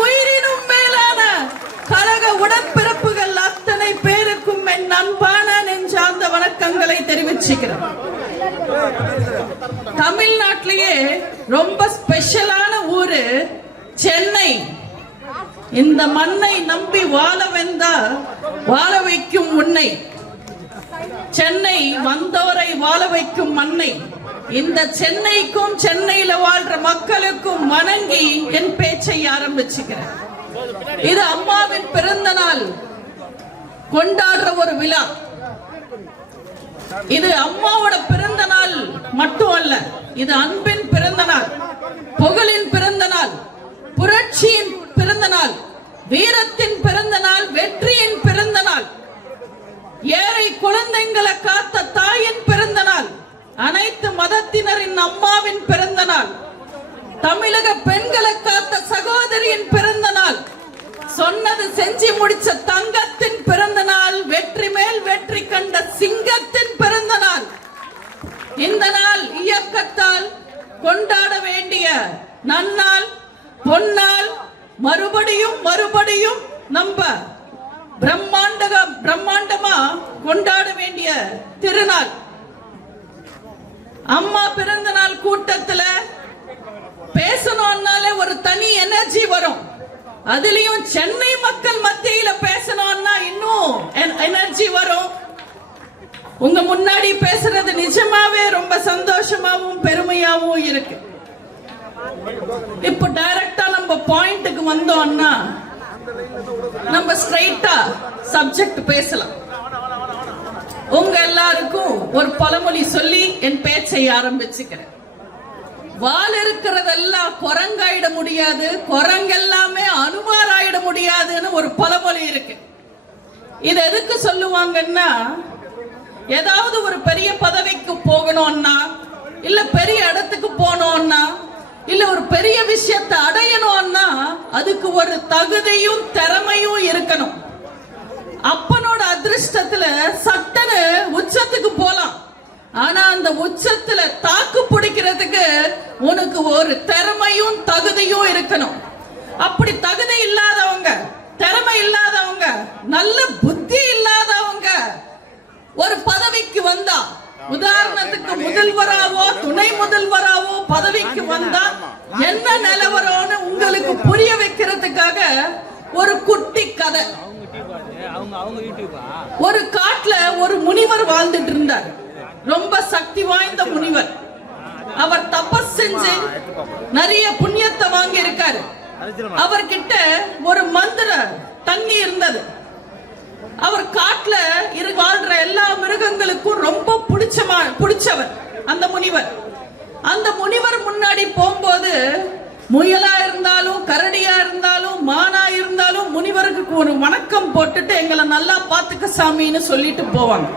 உயிரினும் மேலான கழக உடன்பிறப்புகள் அத்தனை பேருக்கும் என் அன்பான நெஞ்சார்ந்த வணக்கங்களை தெரிவிச்சுக்கிறேன். தமிழ்நாட்டிலேயே ரொம்ப ஸ்பெஷலான ஊரு சென்னை. இந்த மண்ணை நம்பி வாழ வைக்கும் உன்னை, சென்னை வந்தோரை வாழ வைக்கும் மண்ணை, இந்த சென்னைக்கும் சென்னையில வாழ்ற மக்களுக்கும் வணங்கி என் பேச்சை ஆரம்பிச்சுக்கிறேன். இது அம்மாவின் பிறந்த நாள் கொண்டாடுற ஒரு விழா. இது அம்மாவோட பிறந்த நாள் மட்டும் அல்ல, இது அன்பின் பிறந்த நாள், புகழின் பிறந்த நாள், புரட்சியின் பிறந்த நாள், வீரத்தின் பிறந்த நாள், வெற்றியின் பிறந்த நாள், ஏழை குழந்தைகளை காத்த தாயின் பிறந்த நாள், அனைத்து மதத்தினரின் அம்மாவின் பிறந்த நாள், தமிழக பெண்களை காத்த சகோதரியின் பிறந்த நாள், சொன்னது செஞ்சு முடிச்ச தங்கத்தின் பிறந்த நாள், வெற்றி மேல் வெற்றி கண்ட சிங்கத்தின் பிறந்த நாள். இந்த நாள் இயக்கத்தால் கொண்டாட வேண்டிய நன்னாள், பொன்னாள், மறுபடியும் நம்ம பிரம்மாண்டமா கொண்டாட வேண்டிய திருநாள். அம்மா பிறந்த நாள் கூட்டத்துல பேசணும்னாலே ஒரு தனி எனர்ஜி வரும். அதுலயும் சென்னை மக்கள் மத்தியில பேசணும்னா இன்னும் எனர்ஜி வரும். உங்க முன்னாடி பேசுறது நிஜமாவே ரொம்ப சந்தோஷமாவும் பெருமையாவும் இருக்கு. இப்ப டைரக்டா நம்ம பாயிண்ட்க்கு வந்தோம்னா நம்ம ஸ்ட்ரைட்டா சப்ஜெக்ட் பேசலாம். உங்க எல்லாருக்கும் ஒரு பழமொழி சொல்லி என் பேச்சை ஆரம்பிச்சுக்கிறேன். வால் இருக்கிறதெல்லாம் குரங்காயிட முடியாது, குரங்கெல்லாமே அனுமாராயிட முடியாதுன்னு ஒரு பழமொழி இருக்கு. இது எதுக்கு சொல்லுவாங்கன்னா, ஏதாவது ஒரு பெரிய பதவிக்கு போகணும்னா, இல்ல பெரிய இடத்துக்கு போனோம்னா, இல்ல ஒரு பெரிய விஷயத்தை அடையணும்னா அதுக்கு ஒரு தகுதியும் திறமையும் இருக்கணும். அப்பனோட அதிர்ஷ்டத்துல சட்டன்னு உச்சத்துக்கு போலாம், ஆனா அந்த உச்சத்துல தாக்கு பிடிக்கிறதுக்கு உனக்கு ஒரு திறமையும் தகுதியும் இருக்கணும். அப்படி தகுதி இல்லாதவங்க, திறமை இல்லாதவங்க, நல்ல புத்தி இல்லாதவங்க ஒரு பதவிக்கு வந்தா, உதாரணத்துக்கு முதல்வராவோ துணை முதல்வராவோ பதவிக்கு வந்தா என்ன நிலவரம்னு உங்களுக்கு புரிய வைக்கிறதுக்காக ஒரு குட்டி கதை. ஒரு காட்டுல ஒரு முனிவர் வாழ்ந்துட்டு இருந்தார். ரொம்ப சக்தி வாய்ந்த முனிவர். அவர் தபஸ் செஞ்சு நிறைய புண்ணியத்தை வாங்கி இருக்காரு. அவர்கிட்ட ஒரு மந்திர தண்ணி இருந்தது. அவர் காட்டுல வாழ்ற எல்லா மிருகங்களுக்கும் ரொம்ப பிடிச்சவர் அந்த முனிவர். அந்த முனிவர் முன்னாடி போகும்போது முயலா இருந்தாலும் கரடியா இருந்தாலும் மானா இருந்தாலும் முனிவருக்கு ஒரு வணக்கம் போட்டுட்டு எங்களை நல்லா பாத்துக்க சாமின்னு சொல்லிட்டு போவாங்க.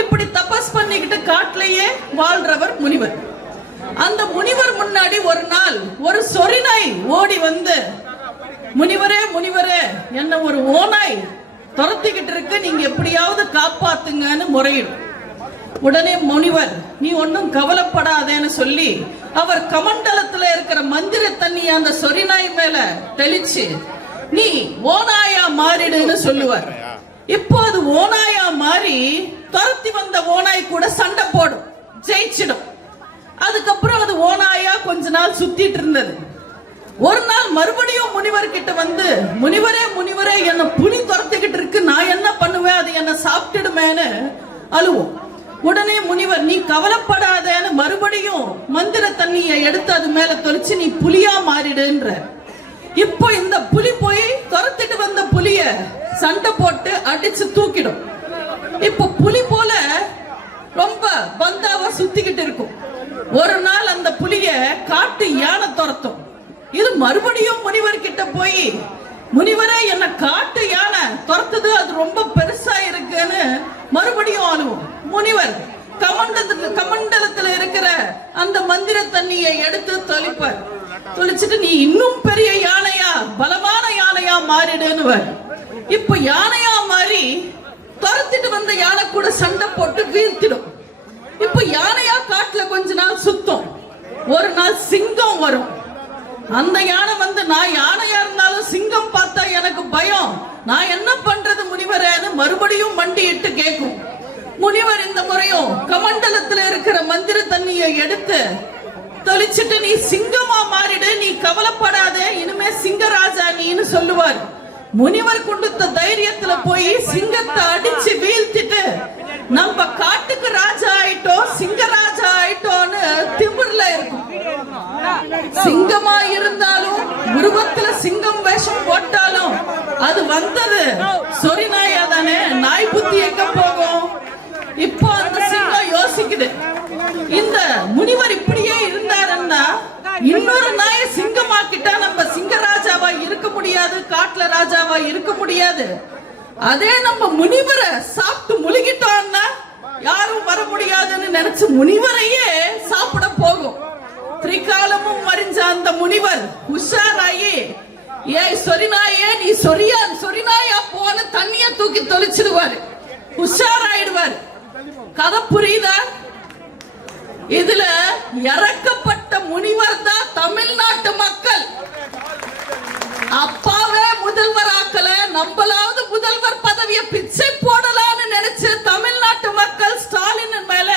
இப்படி தபஸ் பண்ணிக்கிட்டு காட்டிலேயே வாழ்றவர் முனிவர். அந்த முனிவர் முன்னாடி ஒரு நாள் ஒரு சொரிநாய் ஓடி வந்து, முனிவரே முனிவரே, என்ன ஒரு ஓநாய் துரத்திக்கிட்டு இருக்கு, நீங்க எப்படியாவது காப்பாத்துங்கன்னு முறையிடும். உடனே முனிவர், நீ ஒன்னும் கவலைப்படாதேன்னு சொல்லி அவர் கமண்டலத்துல இருக்கிற மந்திர தண்ணி அந்த சொரிநாய் மேல தெளிச்சு, நீ ஓநாயா மாறிடுன்னு சொல்லுவார். இப்போ அது ஓநாயா மாறி துரத்தி வந்த ஓநாய் கூட சண்டை போடும், ஜெயிச்சிடும். அதுக்கப்புறம் அது ஓநாயா கொஞ்ச நாள் சுத்திட்டு இருந்தது. ஒரு நாள் மறுபடியும் முனிவர் கிட்ட வந்து, முனிவரே முனிவரே, என்ன புலி துரத்திக்கிட்டு இருக்கு, நான் என்ன பண்ணுவேன், அது என்ன சாப்பிட்டுடுமேன்னு அழுவோம். உடனே முனிவர், நீ கவலைப்படாதேன்னு மறுபடியும் மந்திர தண்ணியை எடுத்து அது மேல தொளிச்சு நீ புலியா மாறிடுன்ற. இப்போ இந்த புலி போய் துரத்திட்டு வந்த புலிய சண்டை போட்டு அடிச்சு தூக்கிடும். இப்ப புலி போல ரொம்ப பந்தாவா சுத்திக்கிட்டு இருக்கும். ஒரு நாள் அந்த புலிய காட்டு யானை துரத்தும். இது மறுபடியும் முனிவர் கிட்ட போய், முனிவரே, என்ன காட்டு யானை துரத்துது, அது ரொம்ப பெருசா இருக்குன்னு மறுபடியும் ஆளுவோம். முனிவர் கமண்டலத்துல இருக்கிற அந்த மந்திர தண்ணியை எடுத்து தொளிப்பார். தொளிச்சுட்டு, நீ இன்னும் பெரிய யானையா, பலமான யானையா மாறிடுன்னு. இப்ப யானையா மாறி யானை கூட சண்டை போட்டு வீழ்த்திடும். இப்ப யானையா காட்டுல கொஞ்ச நாள் சுத்தம், ஒரு நாள் சிங்கம் வரும். அந்த யானை வந்து நான் யானையா இருந்தாலும் சிங்கம் பார்த்தா எனக்கு பயம், நான் என்ன பண்றது முனிவரேன்னு மறுபடியும் மண்டியிட்டு கேட்கும். முனிவர் இந்த முறையும் கமண்டலத்துல இருக்கிற மந்திர தண்ணியை எடுத்து தெளிச்சிட்டு நீ சிங்கமா மாறிடு, நீ கவலைப்படாத, இனிமே சிங்கராஜா நீன்னு சொல்லுவார். முனிவர் கொடுத்த தைரியத்துல போய் சிங்கத்தை அடிச்சு வீழ்த்திட்டு நம்ம காட்டுக்கு ராஜா ஆயிட்டோம், சிங்கராஜா ஆயிட்டோம்னு திமிர்ல இருக்கும். சிங்கமா இருந்தாலும் உருவத்துல சிங்கம் வேஷம் போட்டாலும் அது வந்தது சொரி நாயா தானே, நாய் புத்தி எங்க போகும்? இப்போ அந்த சிங்கம் யோசிக்குது, இந்த முனிவர் இப்படியே இருந்தாருன்னா இன்னொரு நாய சிங்கமாக்கிட்டா நம்ம சிங்கராஜாவா இருக்க முடியாது, காட்டுல ராஜாவா இருக்க முடியாது. அதே நம்ம முனிவரை சாப்பிட்டு முழுகிட்டோம்னா யாரும் வர முடியாதுன்னு நினைச்சு முனிவரையே சாப்பிட போகும். திரிகாலமும் மறிஞ்ச அந்த முனிவர் உஷாராயி, ஏய் சொரிநாயே நீ சொரிநாயா போன தண்ணிய தூக்கி தொலைச்சிடுவாரு, உஷாராயிடுவார். கதை புரியுதா? இதுல இறக்கப்பட்ட முனிவர் தான் தமிழ்நாட்டு மக்கள். அப்பாவே முதல்வர் ஆக்கல, நம்மளாவது முதல்வர் பதவியை பிச்சை போடலாம்னு நினைச்சு தமிழ்நாட்டு மக்கள் ஸ்டாலின் மேல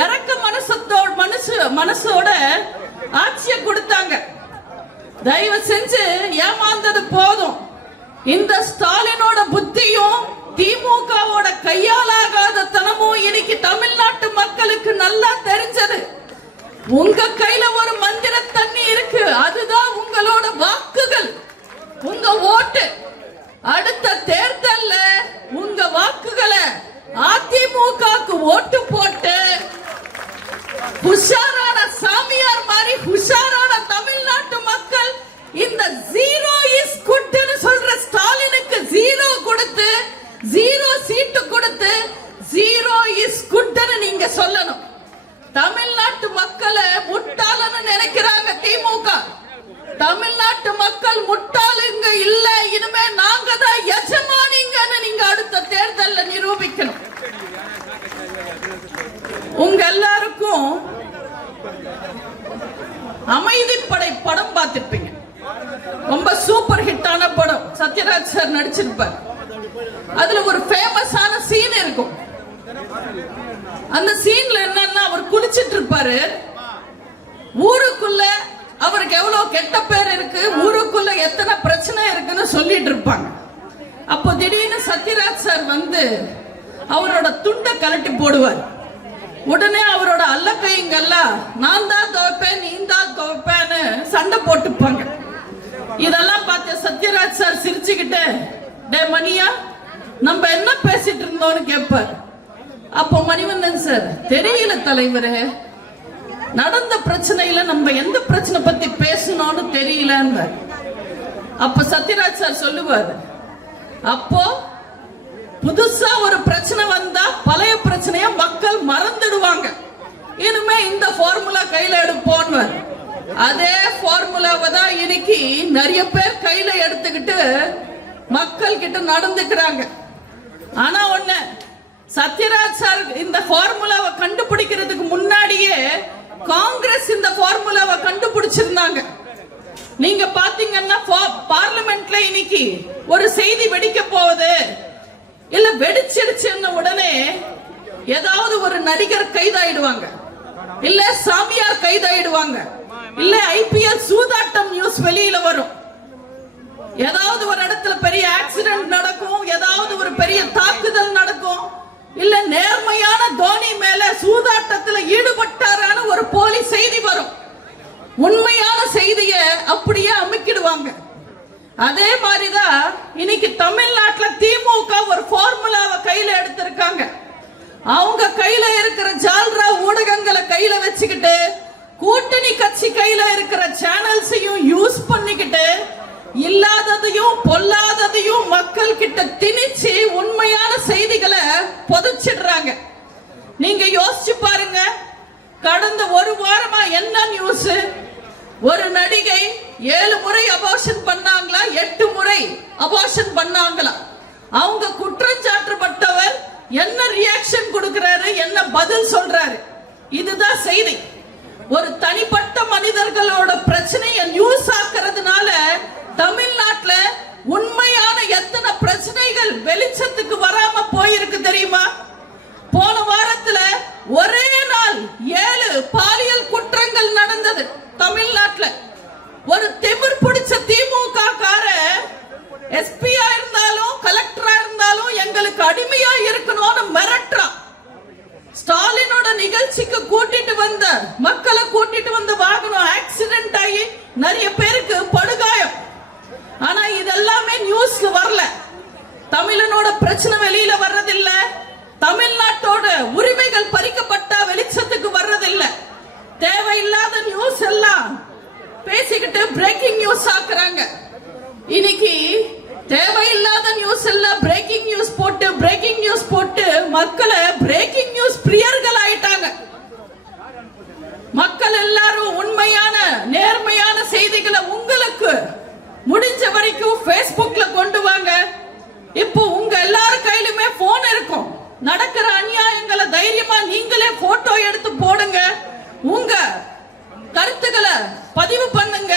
இறக்க மனசோட ஆட்சியை கொடுத்தாங்க. தயவு செஞ்சு ஏமாந்தது போதும். இந்த ஸ்டாலினோட புத்தியும் திமுகவோட கையாலாகாத தனமும் இன்னைக்கு தமிழ்நாட்டு மக்களுக்கு நல்லா தெரிஞ்சது. உங்க கையில ஒரு மந்திர தண்ணி இருக்கு, அதுதான் உங்களோட வாக்குகள், உங்க ஓட்டு. அடுத்த தேர்தல்ல உங்க வாக்குகளை அதிமுகவுக்கு ஓட்டு போட்டு உஷாரான சாமியார் மாதிரி உஷாரான தமிழ்நாட்டு மக்கள் இந்த ஜீரோ இஸ் குட்னு சொல்ற ஸ்டாலினுக்கு ஜீரோ கொடுத்து, ஜீரோ சீட்டு கொடுத்து, ஜீரோ இஸ் குட்னு நீங்க சொல்லணும். தமிழ்நாட்டு மக்களை முட்டாளன்னு நினைக்கிறாங்க திமுக. தமிழ்நாட்டு மக்கள் முட்டாளுங்க இல்ல, இனிமே நாங்க தான் எஜமானிங்கன்னு நீங்க அடுத்த தேர்தல்ல நிரூபிக்கணும். உங்க எல்லாருக்கும் அமைதிப்படை படம் பார்த்திருப்பீங்க, ரொம்ப சூப்பர் ஹிட்டான படம், சத்யராஜ் சார் நடிச்சிருப்பார். அதுல ஒரு ஃபேமஸான சீன் இருக்கும். அந்த சீன்ல என்னன்னா, அவர் குளிச்சிட்டு இருப்பாரு, ஊருக்குள்ள அவருக்கு எவ்வளவு கெட்ட பேர் இருக்கு, ஊருக்குள்ள எத்தனை பிரச்சனை இருக்குன்னு சொல்லிட்டு இருப்பாங்க. அப்போ திடீர்னு சத்யராஜ் சார் வந்து அவரோட துண்டை கலட்டி போடுவார். உடனே அவரோட அல்லக்கைங்கெல்லாம் நான் தான் துவைப்பேன், நீ தான் துவைப்பேன்னு சண்டை போட்டுப்பாங்க. இதெல்லாம் பார்த்து சத்யராஜ் சார் சிரிச்சுக்கிட்டு, டே மணியா நம்ம என்ன பேசிட்டு இருந்தோம்னு கேட்பார். அப்போ மணிவண்ணன் சார், தெரியல தலைவரே, நடந்த பிரச்சனையில நம்ம எந்த பிரச்சனை பத்தி பேசணும்னு தெரியலன்னு. அப்ப சத்யராஜ் சார் சொல்லுவார், அப்போ புதுசா ஒரு பிரச்சனை வந்தா பழைய பிரச்சனைய மக்கள் மறந்துடுவாங்க, இனிமே இந்த ஃபார்முலா கையில எடுப்போம். அதே ஃபார்முலாவை தான் இன்னைக்கு நிறைய பேர் கையில எடுத்துக்கிட்டு மக்கள் கிட்ட நடந்துக்கிறாங்க. ஆனா ஒண்ணு, சத்யராஜ் சார் இந்த ஃபார்முலாவை கண்டுபிடிக்கிறதுக்கு முன்னாடியே காங்கிரஸ் இந்த ஃபார்முலாவை கண்டுபிடிச்சிருந்தாங்க. நீங்க பாத்தீங்கன்னா பார்லிமெண்ட்ல இன்னைக்கு ஒரு செய்தி வெடிக்க போகுது, இல்ல வெடிச்சிடுச்சுன்னு உடனே ஏதாவது ஒரு நடிகர் கைதாயிடுவாங்க, இல்ல சாமியார் கைதாயிடுவாங்க, இல்ல IPL சூதாட்டம் நியூஸ் வெளியில வரும், ஏதாவது ஒரு இடத்துல பெரிய ஆக்சிடென்ட் நடக்கும், ஏதாவது ஒரு பெரிய தாக்குதல் நடக்கும், இல்ல நேர்மையான தோனி மேல சூதாட்டத்துல ஈடுபட்டாரான ஒரு போலி செய்தி வரும். உண்மையான செய்திய அப்படியே அமுக்கிடுவாங்க. அதே மாதிரிதான் இன்னைக்கு தமிழ்நாட்டுல திமுக ஒரு ஃபார்முலாவை கையில எடுத்திருக்காங்க. அவங்க கையில இருக்கிற ஜால்ரா ஊடகங்களை கையில வச்சுக்கிட்டு, கூட்டணி கட்சி கையில இருக்கிற சேனல்ஸையும் யூஸ் பண்ணிக்கிட்டு, இல்லாததையும் பொல்லாததையும் மக்கள் கிட்ட திணிச்சு உண்மையான செய்திகளை புதைச்சிடுறாங்க. நீங்க யோசிச்சு பாருங்க, கடந்த ஒரு வாரமா என்ன நியூஸ்? ஒரு நடிகை 7 முறை அபார்ஷன் பண்ணாங்களா, 8 முறை அபார்ஷன் பண்ணாங்களா? அவங்க குற்றம் சாட்டப்பட்டவர் என்ன பதில் சொல்றாரு. இதுதான் செய்தி. ஒரு தனிப்பட்ட மனிதர்களோட பிரச்சனையை நியூஸ் ஆக்குறதுனால தமிழ்நாட்டுல உண்மையான எத்தனை பிரச்சனைகள் வெளிச்சத்துக்கு வராம போயிருக்கு தெரியுமா? போன வாரத்துல ஒரே நாள் 7 பாலியல் குற்றங்கள் நடந்தது தமிழ்நாட்டுல. ஒரு திமிர் பிடிச்ச திமுக கார எஸ்பியா இருந்தாலும் கலெக்டரா இருந்தாலும் எங்களுக்கு அடிமையா இருக்கணும்னு மிரட்டுறான். ஸ்டாலினோட நிகழ்ச்சிக்கு கூட்டிட்டு வந்த மக்களை கூட்டிட்டு வந்த வாகனம் ஆக்சிடென்ட் ஆகி நிறைய பேருக்கு படுகாயம். ஆனா இதெல்லாமே நியூஸ்ல வரல. தமிழனோட பிரச்சனை வெளியில வர்றதில்ல. தமிழ்நாட்டோட உரிமைகள் பறிக்கப்பட்டா வெளிச்சத்துக்கு வர்றதில்ல. தேவையில்லாத நியூஸ் எல்லாம் பேசிக்கிட்டு பிரேக்கிங் நியூஸ் ஆக்குறாங்க. இன்னைக்கு தேவையில்லாத நியூஸ் எல்லாம் பிரேக்கிங் நியூஸ் போட்டு மக்களை பிரேக்கிங் நியூஸ் பிரியர்கள் ஆயிட்டாங்க. மக்கள் எல்லாரும் உண்மையான நேர்மையான செய்திகளை உங்களுக்கு முடிஞ்ச வரைக்கும் Facebookல கொண்டு வாங்க. இப்போ உங்க எல்லாரும் கையிலுமே போன் இருக்கும். நடக்கிற அநியாயங்களை தைரியமா நீங்களே போட்டோ எடுத்து போடுங்க. உங்க கருத்துக்களை பதிவு பண்ணுங்க.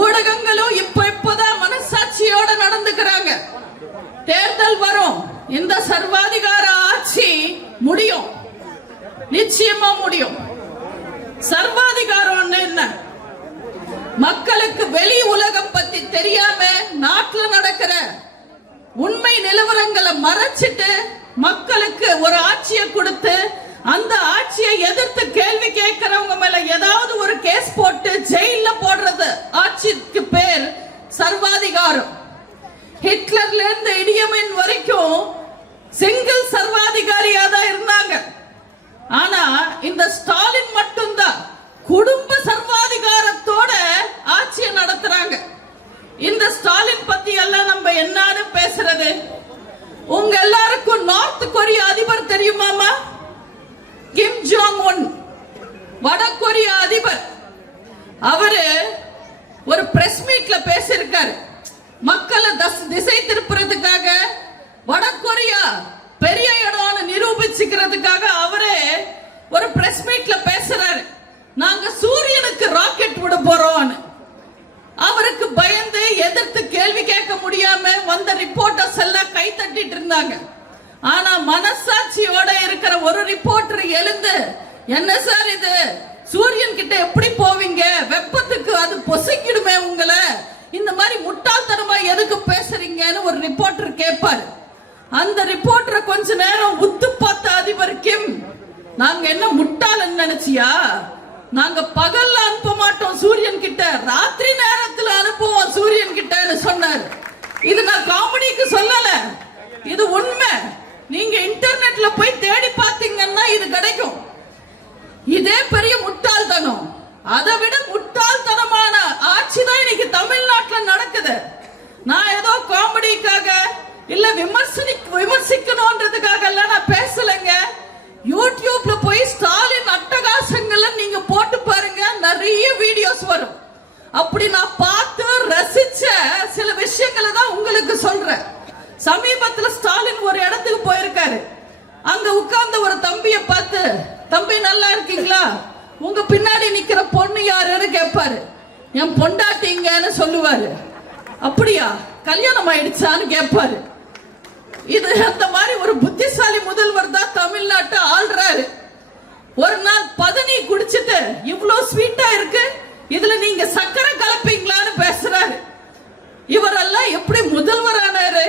ஊடகங்களும் இப்பதான் மனசாட்சியோட நடந்துக்கிறாங்க. தேர்தல் வரும். இந்த சர்வாதிகார ஆட்சி முடியும், நிச்சயமா முடியும். சர்வாதிகாரம் என்ன? மக்களுக்கு வெளி உலகம் பத்தி தெரியாம நாட்டுல நடக்கிற உண்மை நிலவரங்களை மறைச்சிட்டு மக்களுக்கு ஒரு ஆட்சியை கொடுத்து அந்த ஆட்சியை எதிர்த்து கேள்வி கேட்கிறவங்க மேல ஏதாவது ஒரு கேஸ் போட்டு ஜெயில போடுறது ஆட்சிக்கு பேர் சர்வாதிகாரம். ஹிட்லர்ல இருந்து இடியமின் வரைக்கும் சிங்கிள் சர்வாதிகாரியா தான் இருந்தாங்க. ஆனா இந்த ஸ்டாலின் மட்டும்தான் குடும்ப சர்வாதிகாரத்தோட ஆட்சியை நடத்துறாங்க. இந்த ஸ்டாலின் பத்தி எல்லாம் நம்ம என்னன்னு பேசுறது? உங்க எல்லாருக்கும் நார்த் கொரியா அதிபர் தெரியுமாமா? கிம் ஜாங் உன், வட கொரியா அதிபர். அவரு ஒரு பிரஸ் மீட்ல பேசியிருக்காரு. மக்களை திசை திருப்புறதுக்காக வட கொரியா பெரிய இடம்னு நிரூபிச்சுக்கிறதுக்காக அவரே ஒரு பிரஸ் மீட்ல பேசுறாரு. நாங்க சூரியனுக்கு ராக்கெட் விட போறோம். அவருக்கு பயந்து எதிர்த்து கேள்வி கேட்க முடியாம வந்த ரிப்போர்ட்டர்ஸ் எல்லாம் கை தட்டிட்டு இருந்தாங்க. ஆனா மனசாட்சியோட இருக்கிற ஒரு ரிப்போர்ட்டர் எழுந்து, என்ன சார் இது, சூரியன் கிட்ட எப்படி போவீங்க, வெப்பத்துக்கு அது பொசுக்கிடுமே உங்களை, இந்த மாதிரி முட்டாள்தனமா எதுக்கு பேசுறீங்கன்னு ஒரு ரிப்போர்ட்டர் கேட்பாரு. அந்த ரிப்போர்ட்டரை கொஞ்ச நேரம் உத்து பார்த்த அதிபர் கிம், நாங்க என்ன முட்டாளன்னு நினைச்சியா? நாங்க பகல்ல அனுப்ப மாட்டோம் சூரியன் கிட்ட, ராத்திரி நேரத்துல அனுப்புவோம் சூரியன் கிட்டன்னு சொன்னார். இது நான் காமெடிக்கு சொல்லல, இது உண்மை. நீங்க இன்டர்நெட்ல போய் தேடி பார்த்தீங்கன்னா இது கிடைக்கும். இதே பெரிய முட்டாள்தனம். அதை விட முட்டாள்தனமான ஆட்சி தான் இன்னைக்கு தமிழ்நாட்டில் நடக்குது. நான் ஏதோ காமெடிக்காக இல்ல விமர்சிக்கணும்ன்றதுக்காக எல்லாம் நான் பேசலைங்க. யூடியூப்ல போய் ஸ்டாலின் அட்டகாசங்களை நீங்க போட்டு பாருங்க, நிறைய வீடியோஸ் வரும். அப்படி நான் பார்த்து ரசிச்ச சில விஷயங்களை தான் உங்களுக்கு சொல்றேன். சமீபத்துல ஸ்டாலின் ஒரு இடத்துக்கு போயிருக்காரு. அங்க உட்கார்ந்த ஒரு தம்பியை பார்த்து, தம்பி நல்லா இருக்கீங்களா, உங்க பின்னாடி நிக்கிற பொண்ணு யாருன்னு கேட்பாரு. என் பொண்டாட்டிங்கன்னு சொல்லுவாரு. அப்படியா, கல்யாணம் ஆயிடுச்சான்னு கேட்பாரு. இது அந்த மாதிரி ஒரு புத்திசாலி முதல்வர் தான் தமிழ்நாட்டை ஆள்றாரு. ஒரு நாள் பதனி குடிச்சிட்டு இவ்வளவு ஸ்வீட்டா இருக்கு, இதுல நீங்க சக்கரை கலப்பீங்களான்னு பேசுறாரு. இவரெல்லாம் எப்படி முதல்வர் ஆனாரு?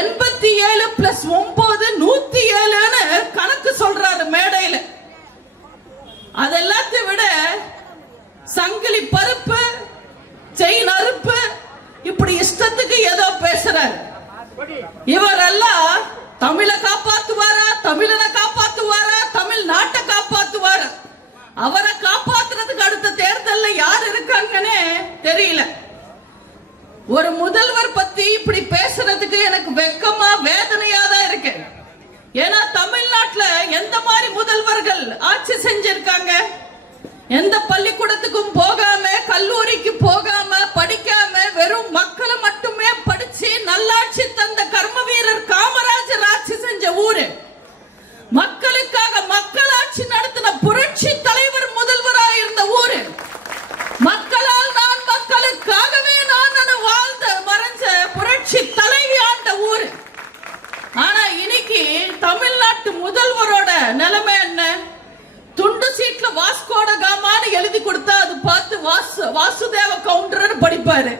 87 + 9 107ன்னு கணக்கு சொல்றாரு மேடையில. அதெல்லாத்தையும் விட சங்கிலி பருப்பு, செயின் அறுப்பு, இப்படி இஷ்டத்துக்கு ஏதோ பேசுறாரு. இவரெல்லாம் தமிழை காப்பாத்துவாரா, தமிழனை காப்பாத்துவாரா, தமிழ்நாட்டை காப்பாத்துவாரா? அவரை காப்பாத்துறதுக்கு அடுத்த தேர்தல்ல யார் இருக்காங்கன்னு தெரியல. ஒரு முதல்வர் பத்தி இப்படி பேசுறதுக்கு எனக்கு வெக்கமா வேதனையா தான் இருக்கு. ஏன்னா தமிழ்நாட்டுல எந்த மாதிரி முதல்வர்கள் ஆட்சி செஞ்சிருக்காங்க? எந்த பள்ளிக்கூடத்துக்கும் போகாம, கல்லூரிக்கு போகாம, படிக்காம, வெறும் மக்களை மட்டுமே படிச்சு நல்லாட்சி தந்த கர்ம வீரர் காமராஜர் ஆட்சி செஞ்ச ஊரு. மக்களுக்காக தமிழ்நாட்டு முதல்வரோட நிலைமை என்ன? துண்டு சீட்ல வாஸ்கோட காமான்னு எழுதி கொடுத்தா அது பார்த்து வாசுதேவ கவுண்டர் படிப்பாரு.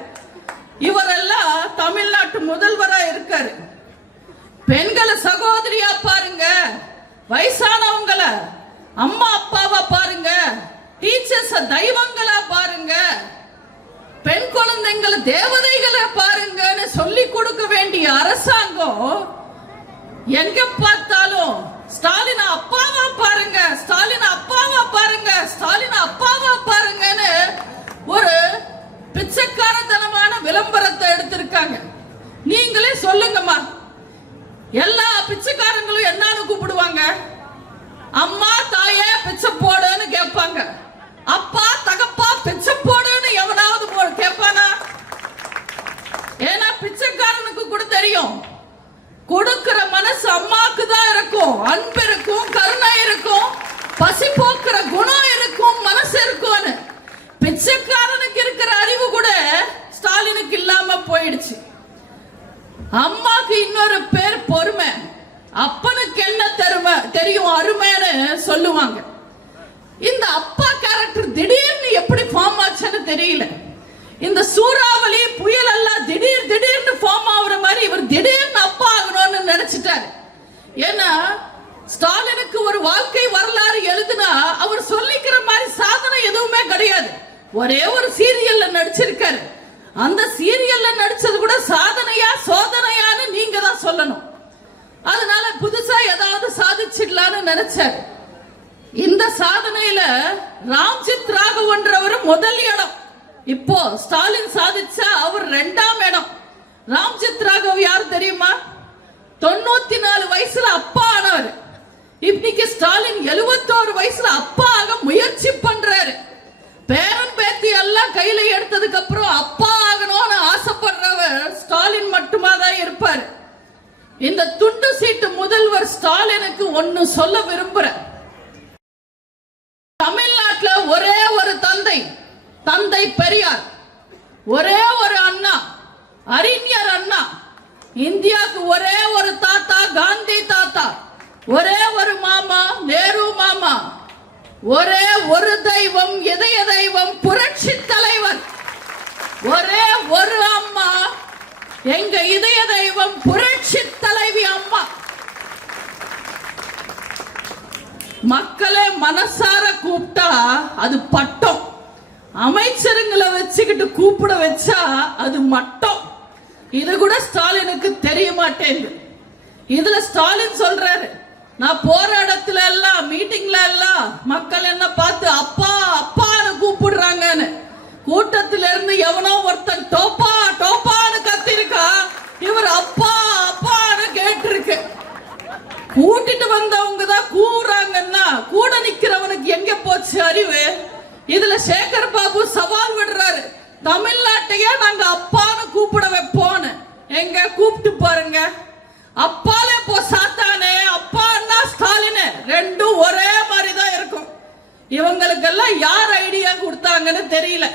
இவரெல்லாம் தமிழ்நாட்டு முதல்வரா இருக்காரு. பெண்களை சகோதரியா பாருங்க, வயசானவங்கள அம்மா அப்பாவா பாருங்க, டீச்சர்ஸ் தெய்வங்களா பாருங்க, பெண் குழந்தைங்களை தேவதைகளை பாருங்கன்னு சொல்லி கொடுக்க வேண்டிய அரசாங்கம் எங்க பார்த்தாலும் ஸ்டாலின் அப்பாவா பாருங்க, ஸ்டாலின் அப்பாவா பாருங்க, ஸ்டாலின் அப்பாவா பாருங்கன்னு ஒரு பிச்சைக்காரத்தனமான விளம்பரத்தை எடுத்திருக்காங்க. நீங்களே சொல்லுங்கம்மா, எல்லா பிச்சைக்காரங்களும் என்னன்னு கூப்பிடுவாங்க? அம்மா தாயே பிச்சை போடுன்னு கேட்பாங்க. அப்பா தகப்பா பிச்சை போடுன்னு எவனாவது கேட்பானா? ஏன்னா பிச்சைக்காரனுக்கு கூட தெரியும், கொடுக்கிற மனசு அம்மாக்கு தான் இருக்கும். அன்பு இருக்கும், கருணை இருக்கும், பசி போக்குற குணம் இருக்கும், மனசு இருக்கும்னு. பிச்சைக்காரனுக்கு இருக்கிற அறிவு கூட ஸ்டாலினுக்கு இல்லாம போயிடுச்சு. அம்மாக்கு இன்னொரு பேர் பொறுமை, அப்பனுக்கு என்ன தெரியும் அருமைன்னு சொல்லுவாங்க. இந்த அப்பா கேரக்டர் திடீர்னு எப்படி ஃபார்ம் ஆச்சுன்னு தெரியல. இந்த சூறாவளி புயல் எல்லாம் திடீர்னு ஃபார்ம் ஆகுற மாதிரி இவர் திடீர்னு அப்பா ஆகணும்னு நினைச்சிட்டாரு. ஏன்னா ஸ்டாலினுக்கு ஒரு வாழ்க்கை வரலாறு எழுதுனா அவர் சொல்லிக்கிற மாதிரி சாதனை எதுவுமே கிடையாது. ஒரே ஒரு சீரியல்ல நடிச்சிருக்காரு. அந்த சீரியல்ல நடிச்சது கூட சாதனையா சோதனையான்னு நீங்க தான் சொல்லணும். அதனால புதுசா ஏதாவது சாதிச்சிடலான்னு நினைச்சாரு. இந்த சாதனையில ராம்ஜித் ராகவன்றவர் முதல் இடம். இப்போ ஸ்டாலின் சாதிச்சா அவர் 2ஆம் இடம். ராம்ஜித் ராகவ் யார் தெரியுமா? 94 வயசுல அப்பா ஆனவர். இன்னைக்கு ஸ்டாலின் 71 வயசுல அப்பா ஆக முயற்சி பண்றாரு. பேரன் பேத்தி எல்லாம் கையில எடுத்ததுக்கு அப்புறம் அப்பா ஆகணும்னு ஆசைப்படுறவர் ஸ்டாலின் மட்டுமா தான் இருப்பார். இந்த துண்டு சீட்டு முதல்வர் ஸ்டாலினுக்கு ஒன்னு சொல்ல விரும்புறேன். தமிழ்நாட்டுல ஒரே ஒரு தந்தை பெரியார், ஒரே ஒரு அண்ணா அறிஞர் அண்ணா, இந்தியாவுக்கு ஒரே ஒரு தாத்தா காந்தி தாத்தா, ஒரே ஒரு மாமா நேரு மாமா, ஒரே ஒரு தெய்வம் இதய தெய்வம் புரட்சி தலைவர், ஒரே ஒரு அம்மா எங்க இதய தெய்வம் புரட்சி தலைவி அம்மா. மக்களே மனசார கூப்பிட்டா அது பட்டம், அமைச்சருங்களை வச்சுக்கிட்டு கூப்பிட வச்சா அது மட்டம். இது கூட ஸ்டாலினுக்கு தெரிய மாட்டேங்குது. இதுல ஸ்டாலின் சொல்றாரு, நான் போற இடத்துல எல்லாம் மீட்டிங்ல எல்லாம் மக்கள் என்ன பார்த்து அப்பா அப்பான்னு கூப்பிடுறாங்கன்னு. கூட்டத்தில இருந்து எவனோ ஒருத்தன் டோப்பா டோப்பான்னு கத்திருக்கா, இவர் அப்பா அப்பான்னு கேட்டிருக்கு. கூட்டிட்டு வந்தவங்க தான் கூறாங்கன்னா கூட நிக்கிறவனுக்கு எங்க போச்சு அறிவு? இதுல சேகர் பாபு சவால் விடுறாரு, தமிழ்நாட்டையே நாங்க அப்பான்னு கூப்பிட வைப்போன்னு. எங்க கூப்பிட்டு பாருங்க, அப்பாலே போ சாத்தானே, அப்பான்னா ஸ்டாலின், ரெண்டும் ஒரே மாதிரி தான் இருக்கும். இவங்களுக்கெல்லாம் யார் ஐடியா கொடுத்தாங்கன்னு தெரியல.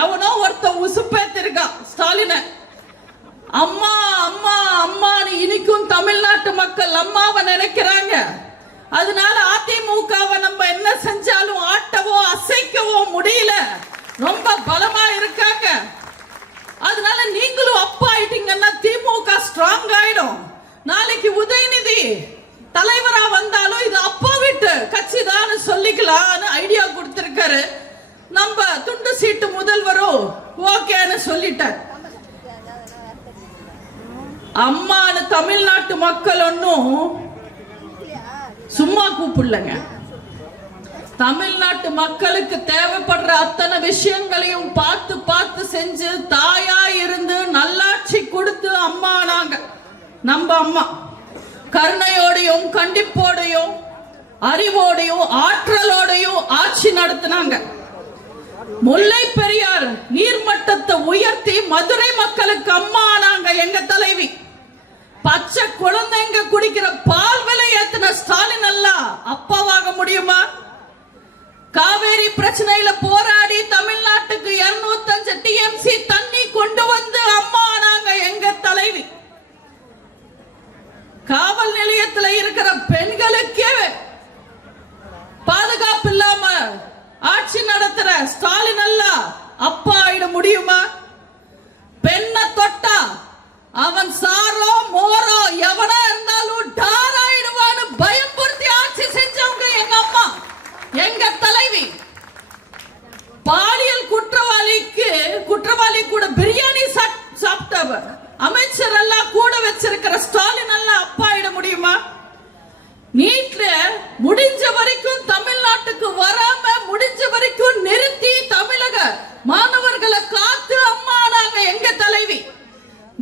எவனோ ஒருத்தன் உசுப்பேத்திருக்கான் ஸ்டாலின. அம்மா அம்மா அம்மான்னு இனிக்கும் தமிழ்நாட்டு மக்கள் அம்மாவை நினைக்கிறாங்க. அதனால அதிமுகவை நம்ம என்ன செஞ்சாலும் ஆட்டவோ அசைக்கவோ முடியல, ரொம்ப பலமா இருக்காங்க. அதனால நீங்களும் அப்பா ஆயிட்டீங்கன்னா திமுக ஸ்ட்ராங் ஆயிடும். நாளைக்கு உதயநிதி தலைவரா வந்தாலும் இது அப்பா வீட்டு கட்சி தான் சொல்லிக்கலாம்னு ஐடியா கொடுத்திருக்காரு. நம்ம துண்டு சீட்டு முதல்வரும் ஓகேன்னு சொல்லிட்டார். அம்மான்னு தமிழ்நாட்டு மக்கள் ஒன்னும் சும்மா கூப்பிடலங்க. தமிழ்நாட்டு மக்களுக்கு தேவைப்படுற அத்தனை விஷயங்களையும் பார்த்து பார்த்து செஞ்சு தாயா இருந்து நல்லாட்சி கொடுத்து அம்மா நாங்க. நம்ம அம்மா கருணையோடையும் கண்டிப்போடையும் அறிவோடையும் ஆற்றலோடையும் ஆட்சி நடத்தினாங்க. முல்லை பெரியார் நீர்மட்டத்தை உயர்த்தி மதுரை மக்களுக்கு அம்மா நாங்க. எங்க தலைவி பச்சை குழந்தைங்க குடிக்கிற பால் விலை ஏத்தின ஸ்டாலின் எல்லாம் அப்பாவாக முடியுமா? காவேரி பிரச்சனையில போராடி தமிழ்நாட்டுக்கு 205 டிஎம்சி தண்ணி கொண்டு வந்து அம்மா நாங்க. எங்க தலைவி காவல் நிலையத்தை சமுதாயத்துல இருக்கிற பெண்களுக்கே பாதுகாப்பு இல்லாம ஆட்சி நடத்துற ஸ்டாலின் எல்லாம் அப்பா ஆயிட முடியுமா? பெண்ணை தொட்டா அவன் சாரோ மோரோ எவனா இருந்தாலும் டார் ஆயிடுவான்னு பயம்படுத்தி ஆட்சி செஞ்சவங்க எங்க அம்மா, எங்க தலைவி. பாலியல் குற்றவாளி கூட பிரியாணி சாப்பிட்டவர் அமைச்சர் எல்லாம் கூட வச்சிருக்கிற ஸ்டாலின் எல்லாம் அப்பா ஆயிட முடியுமா? நீட்ல முடிஞ்ச வரைக்கும் தமிழ்நாட்டுக்கு வராம முடிஞ்ச வரைக்கும் நிறுத்தி தமிழக மாணவர்களை காத்து அம்மா நாங்க எங்க தலைவி.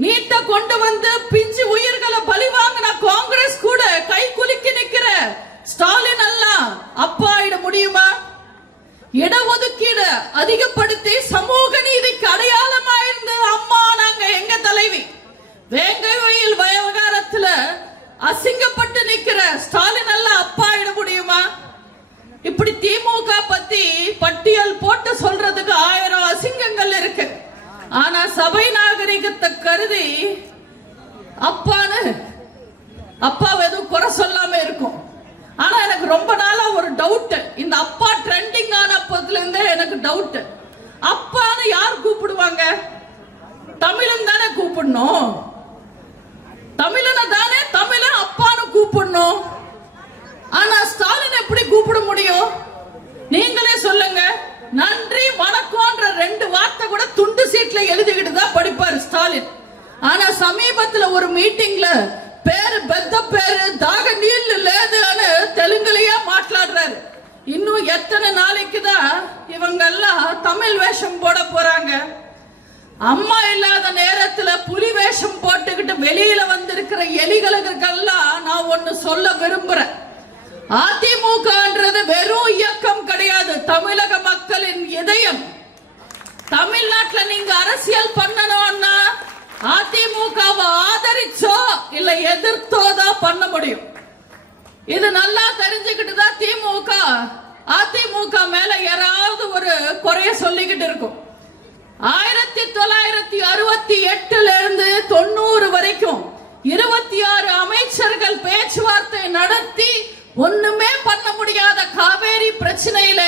நீட்ட கொண்டு வந்து பிஞ்சு உயிர்களை பலி வாங்கின காங்கிரஸ் கூட கை குலுக்கி நிக்கிற ஸ்டாலின் எல்லாம் அப்பா ஆயிட முடியுமா? இடஒதுக்கீடு அதிகப்படுத்தி சமூக நீதிக்கு அடையாளமா இருந்து அம்மா நாங்க எங்க தலைவி. வேங்கை வயல் விவகாரத்துல அசிங்கப்பட்டு நிக்கிற ஸ்டாலின் எல்லாம் அப்பா ஆயிட முடியுமா? இப்படி திமுக பத்தி பட்டியல் போட்டு சொல்றதுக்கு 1000 அசிங்கங்கள் இருக்கு. ஆனா சபை நாகரிகத்தை கருதி அப்பா எதுவும் குறை சொல்லாம இருக்கும். ஆனா எனக்கு ரொம்ப நாளா ஒரு டவுட், இந்த அப்பா ட்ரெண்டிங் ஆனப்பதுல இருந்தே எனக்கு டவுட். அப்பான்னு யார் கூப்பிடுவாங்க? தமிழன் தானே கூப்பிடணும், தமிழனை தானே தமிழன் அப்பான்னு கூப்பிடணும். ஆனா ஸ்டாலின் எப்படி கூப்பிட முடியும்? நீங்களே சொல்லுங்க. நன்றி வணக்கம்ன்ற 2 வார்த்தை கூட துண்டு சீட்ல எழுதிக்கிட்டு தான் படிப்பாரு ஸ்டாலின். ஆனா சமீபத்துல ஒரு மீட்டிங்ல பேரு பெத்த பேரு தாக நீல் லேதுன்னு தெலுங்குலயே மாట్లాடுறாரு. இன்னும் எத்தனை நாளைக்கு தான் இவங்க எல்லாம் தமிழ் வேஷம் போட போறாங்க? அம்மா இல்லாத நேரத்துல புலி வேஷம் போட்டுக்கிட்டு வெளியில வந்திருக்கிற எலிகளுக்கெல்லாம் நான் ஒன்னு சொல்ல விரும்புறேன். அதிமுகன்றது வெறும் இயக்கம் கிடையாது, தமிழக மக்களின் இதயம். தமிழ்நாட்டுல நீங்க அரசியல் பண்ணணும்னா அதிமுகவை ஆதரிச்சோ இல்ல எதிர்த்தோ தான் பண்ண முடியும். இது நல்லா தெரிஞ்சுக்கிட்டு தான் அதிமுக மேல யாராவது ஒரு குறைய சொல்லிக்கிட்டு இருக்கும். 1968 இருந்து 90 வரைக்கும் 26 அமைச்சர்கள் பேச்சுவார்த்தை நடத்தி ஒண்ணுமே பண்ண முடியாத காவேரி பிரச்சனையில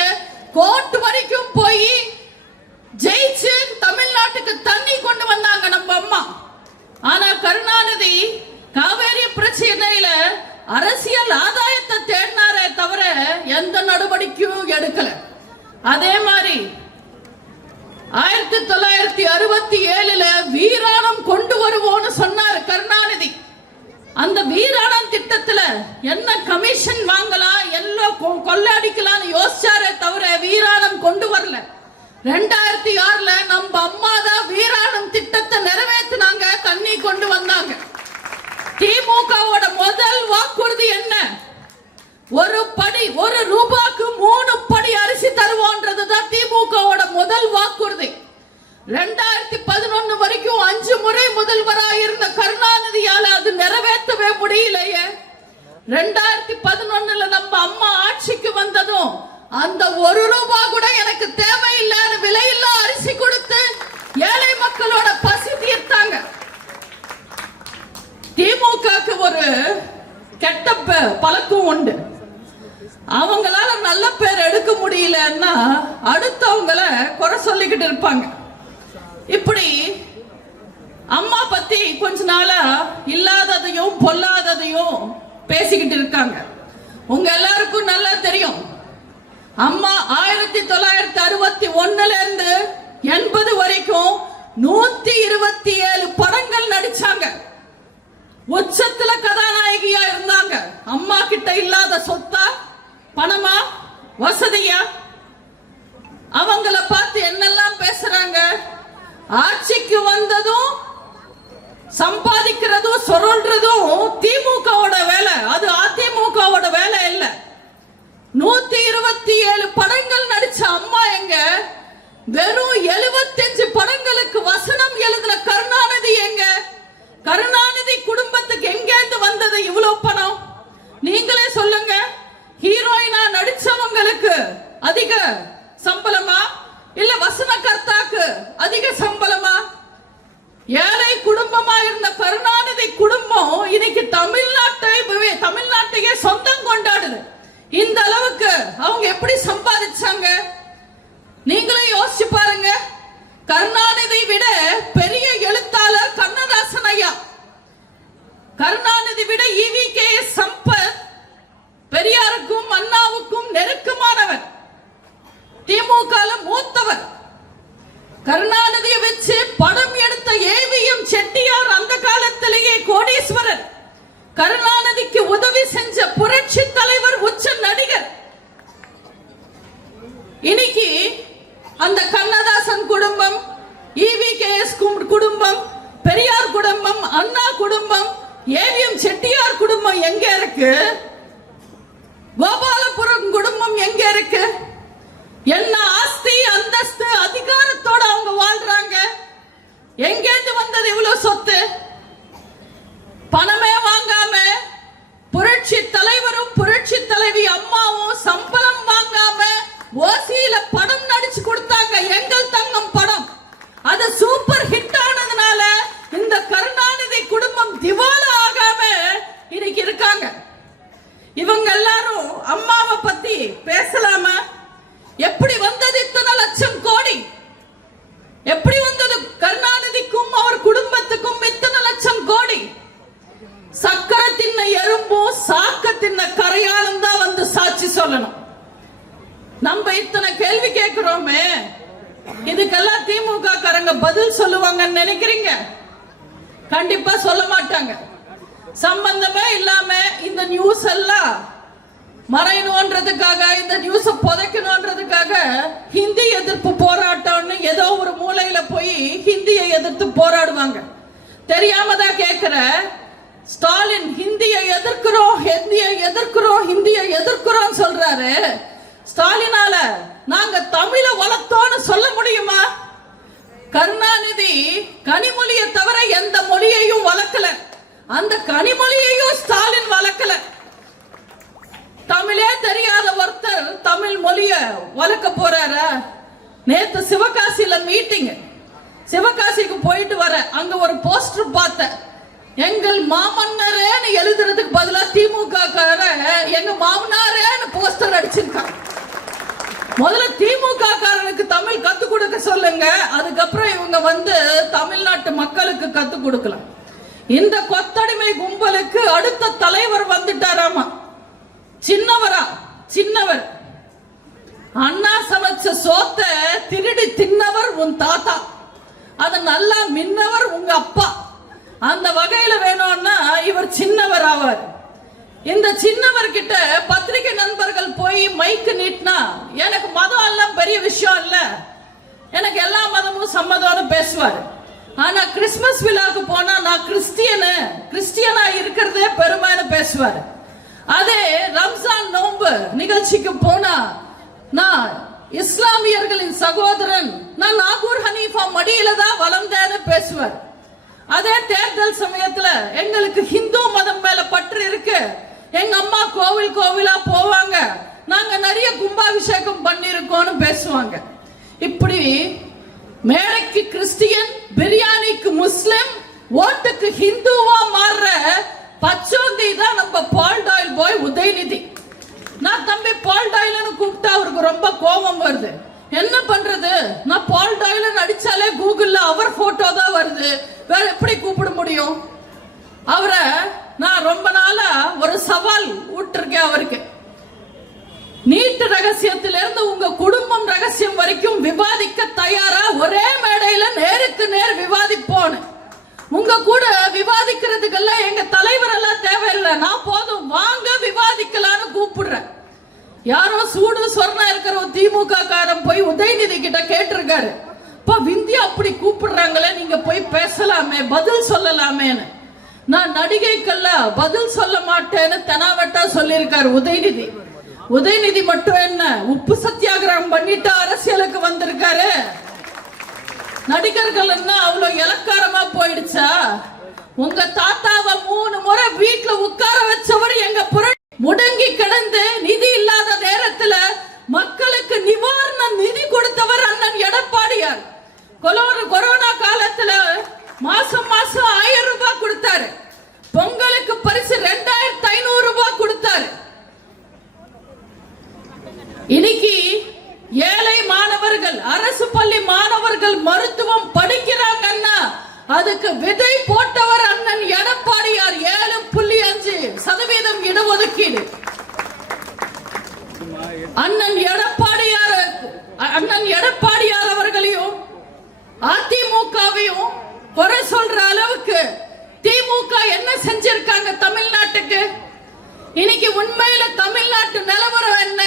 கோர்ட் வரைக்கும் போய் ஜெயிச்சு தமிழ்நாட்டுக்கு தண்ணி கொண்டு வந்தாங்க நம்ம அம்மா. ஆனா கருணாநிதி காவேரி பிரச்சனையில அரசியல் ஆதாயத்தை தேடினாரே தவிர எந்த நடவடிக்கையும் எடுக்கல. அதே மாதிரி 1967 வீராணம் கொண்டு வருவோம்னு சொன்னார் கருணாநிதி. அந்த வீராணம் திட்டத்துல என்ன கமிஷன் வாங்கலாம், எல்லாம் கொள்ளையடிக்கலாம் யோசிச்சாரே தவிர வீராணம் கொண்டு வரல. 2006 நம்ம அம்மா தான் வீராணம் திட்டத்தை நிறைவேற்றினாங்க, தண்ணி கொண்டு வந்தாங்க. திமுகவோட முதல் வாக்குறுதி என்ன? ஒரு ரூபாய்க்கு 3 படி அரிசி தருவோன்றதுதான் திமுகவோட முதல் வாக்குறுதி. 2011 வரைக்கும் 5 முறை முதல்வராக இருந்த கருணாநிதியால அது நிறைவேற்றவே முடியலையே. 2011 நம்ம அம்மா ஆட்சிக்கு வந்ததும் அந்த 1 ரூபாய் கூட எனக்கு தேவையில்லைன்னு விலையில்லா அரிசி கொடுத்து ஏழை மக்களோட பசி தீர்த்தாங்க. திமுகக்கு ஒரு கெட்ட பழக்கம் உண்டு. அவங்களால நல்ல பேர் எடுக்க முடியலன்னா அடுத்தவங்கள குறை சொல்லிக்கிட்டு இருப்பாங்க. இப்படி அம்மா பத்தி கொஞ்ச நாளா இல்லாததையும் பொல்லாததையும் பேசிக்கிட்டு இருக்காங்க. உங்க எல்லாருக்கும் நல்லா தெரியும், அம்மா 1961 இருந்து 80 வரைக்கும் 127 படங்கள் நடிச்சாங்க. உச்சத்துல கதாநாயகியா இருந்தாங்க. அம்மா கிட்ட இல்லாத சொத்தா, பணமா, வசதியா? அவங்கள பார்த்து என்னெல்லாம் பேசுறாங்க? ஆட்சிக்கு வந்ததும் சம்பாதிக்கிறதும் சொல்றதும் திமுகவோட வேலை, அது அதிமுகவோட வேலை இல்ல. 127 படங்கள் நடிச்ச அம்மா எங்க? வெறும் 75 படங்களுக்கு வசனம் எழுதின கருணாநிதி எங்க? கருணாநிதி குடும்பத்துக்கு எங்கேந்து வந்தது இவ்வளவு பணம்? நீங்களே சொல்லுங்க. ஹீரோயினா நடிச்சவங்களுக்கு அதிக சம்பளமா இல்ல வசனகர்த்தாக்கு அதிக சம்பளமா? ஏழை குடும்பமா இருந்த கருணாநிதி குடும்பம் இன்னைக்கு தமிழ்நாட்டை சொந்தம் கொண்டாடுது. இந்த அளவுக்கு அவங்க எப்படி சம்பாதிச்சாங்க? நீங்களும் யோசிச்சு பாருங்க. கருணாநிதி விட பெரிய எழுத்தாளர் கண்ணதாசன் ஐயா, கருணாநிதி விட ஈவிகே சம்பத் பெரியாருக்கும் அண்ணாவுக்கும் நெருக்கமானவர், திமுக மூத்தவர். கருணாநிதியை வச்சு படம் எடுத்த ஏவிஎம் செட்டியார் அந்த காலத்திலேயே கோடீஸ்வரர். கருணாநிதிக்கு உதவி செஞ்ச புரட்சி தலைவர், உச்ச நடிகர். இன்னைக்கு அந்த கண்ணதாசன் குடும்பம், ஈவிகேஎஸ் குடும்பம், பெரியார் குடும்பம், அண்ணா குடும்பம், ஏவிஎம் செட்டியார் குடும்பம் எங்க இருக்கு? கோபாலபுரம் குடும்பம் எங்க இருக்கு? என்ன ஆஸ்தி, அந்தஸ்து, அதிகாரத்தோட அவங்க வாழ்றாங்க. எங்கேந்து வந்தது இவ்வளவு சொத்து? பணமே வாங்காம புரட்சி தலைவரும் புரட்சி தலைவி அம்மாவும் சம்பளம் வாங்காம ஓசியில படம் நடிச்சு கொடுத்தாங்க. எங்கள் தங்கம் படம் அது சூப்பர் ஹிட் ஆனதுனால இந்த கருணாநிதி குடும்பம் திவாலா ஆகாம இன்னைக்கு இருக்காங்க. இவங்க எல்லாரும் அம்மாவை பத்தி பேசலாமா? எப்படி வந்தது இத்தனை லட்சம் கோடி? எப்படி வந்தது கருணாநிதிக்கும் அவர் குடும்பத்துக்கும் இத்தனை லட்சம் கோடி? சக்கரை தின்ன எறும்பும் சாக்க தின்ன கரையானும் தான் வந்து சாட்சி சொல்லணும். நம்ம இத்தனை கேள்வி கேட்கிறோமே, இதுக்கெல்லாம் திமுக காரங்க பதில் சொல்லுவாங்கன்னு நினைக்கிறீங்க? கண்டிப்பா சொல்ல மாட்டாங்க. சம்பந்தமே இல்லாம இந்த நியூஸ் எல்லாம் மறையணும்ன்றதுக்காக, இந்த நியூஸ புதைக்கணும்ன்றதுக்காக ஹிந்தி எதிர்ப்பு போராட்டம்னு ஏதோ ஒரு மூலையில போய் ஹிந்தியை எதிர்த்து போராடுவாங்க. தெரியாம தான் கேட்கிற. ஸ்டாலின் ஹிந்தியை எதிர்க்கிறோம், ஹிந்தியை எதிர்க்கிறோம், ஹிந்தியை எதிர்க்கிறோம் சொல்றாரு. ஸ்டாலினால நாங்க தமிழை வளர்த்தோன்னு சொல்ல முடியுமா? கருணாநிதி கனிமொழியை தவிர எந்த மொழியையும் வளர்க்கல. அந்த கனிமொழியையும் ஸ்டாலின் வளர்க்கல. தமிழே தெரியாத ஒருத்தர் தமிழ் மொழிய வளர்க்க போறாரா? நேத்து சிவகாசியில மீட்டிங், சிவகாசிக்கு போயிட்டு வர அங்க ஒரு போஸ்டர் பார்த்தேன். எங்கள் மாமன்னரேன்னு எழுதுறதுக்கு பதிலா திமுக எங்க மாமனாரேன்னு போஸ்டர் அடிச்சிருக்காங்க. முதல்ல திமுக காரனுக்கு தமிழ் கத்து கொடுக்க சொல்லுங்க, அதுக்கப்புறம் இவங்க வந்து தமிழ்நாட்டு மக்களுக்கு கத்து கொடுக்கலாம். இந்த கொத்தடிமை கும்பலுக்கு அடுத்த தலைவர் வந்துட்டாராமா. சின்னவரா? சின்னவர். அண்ணா சமைச்ச சோத்த திருடி தின்னவர் உன் தாத்தா, அது நல்லா மின்னவர் உங்க அப்பா. அந்த வகையில வேணும்னா இவர் சின்னவர் ஆவார். இந்த சின்னவர் கிட்ட பத்திரிகை நண்பர்கள் போய் மைக்கு நீட்டினா, எனக்கு மதம் எல்லாம் பெரிய விஷயம் இல்ல, எனக்கு எல்லா மதமும் சம்மதம்னு பேசுவார். ஆனா கிறிஸ்துமஸ் விழாக்கு போனா நான் கிறிஸ்டியனா இருக்கிறதே பெருமைன்னு பேசுவார். அதே ரம்ஜான் நோன்பு நிகழ்ச்சிக்கு போனா நான் இஸ்லாமியர்களின் சகோதரன், நான் நாகூர் ஹனீஃபா மடியில தான் வளர்ந்தேன்னு பேசுவார். அதே தேர்தல் சமயத்துல எங்களுக்கு ஹிந்து மதம் மேல பற்று இருக்கு, எங்க அம்மா கோவில் கோவிலா போவாங்க, நாங்க நிறைய கும்பாபிஷேகம் பண்ணிருக்கோம்னு பேசுவாங்க. இப்படி மேடைக்கு கிறிஸ்டியன், பிரியாணிக்கு முஸ்லிம், ஓட்டுக்கு ஹிந்துவா மாறுற பச்சோந்தி தான் நம்ம பால் டாயில் பாய் உதயநிதி. நான் தம்பி பால் டாயில்னு கூப்பிட்டா அவருக்கு ரொம்ப கோபம் வருது. என்ன பண்றது? நான் பால் டாயில் அடிச்சாலே கூகுள்ல அவர் போட்டோ தான் வருது, வேற எப்படி கூப்பிட முடியும்? அவரை நான் ரொம்ப நாளா ஒரு சவால் விட்டுருக்கேன் அவருக்கு. நீட் ரகசியத்திலிருந்து உங்க குடும்பம் ரகசியம் வரைக்கும் விவாதிக்க தயாரா? ஒரே மேடையில நேருக்கு நேர் விவாதிப்போன்னு. உங்க கூட விவாதிக்கிறதுக்கெல்லாம் எங்க தலைவர் எல்லாம் தேவையில்லை, நான் போதும், வாங்க விவாதிக்கலான்னு கூப்பிடுறேன். யாரோ சூடு சொர்ணா இருக்கிற திமுக காரன் போய் உதயநிதி கிட்ட கேட்டிருக்காரு, இப்ப விந்தியா அப்படி கூப்பிடுறாங்களே, நீங்க போய் பேசலாமே, பதில் சொல்லலாமேன்னு. நான் நடிகைக்கெல்லாம் பதில் சொல்ல மாட்டேன்னு தெனாவட்டா சொல்லியிருக்காரு உதயநிதி. உதயநிதி மட்டும் என்ன, உப்பு சத்தியாகிரகம் பண்ணிட்டு அரசியலுக்கு வந்திருக்காரு. நடிகர்கள் அவ்வளவு இலக்காரமா போயிடுச்சா? உங்க தாத்தாவை 3 முறை வீட்டுல உட்கார வச்சவர் எங்க முடங்கி கிடந்து நிதி இல்லாத நேரத்துல மக்களுக்கு நிவாரண நிதி கொடுத்தவர் அண்ணன் எடப்பாடியார். கொரோனா காலத்துல மாசம் மாசம் 1000 ரூபாய் கொடுத்தாரு. பொங்கலுக்கு பரிசு 2500 ரூபாய் கொடுத்தாரு. இடஒதுக்கீடு. அண்ணன் எடப்பாடியார் அவர்களையும் அதிமுகவையும் குறை சொல்ற அளவுக்கு திமுக என்ன செஞ்சிருக்காங்க தமிழ்நாட்டுக்கு? இன்னைக்கு உண்மையில தமிழ்நாட்டு நிலவரம் என்ன?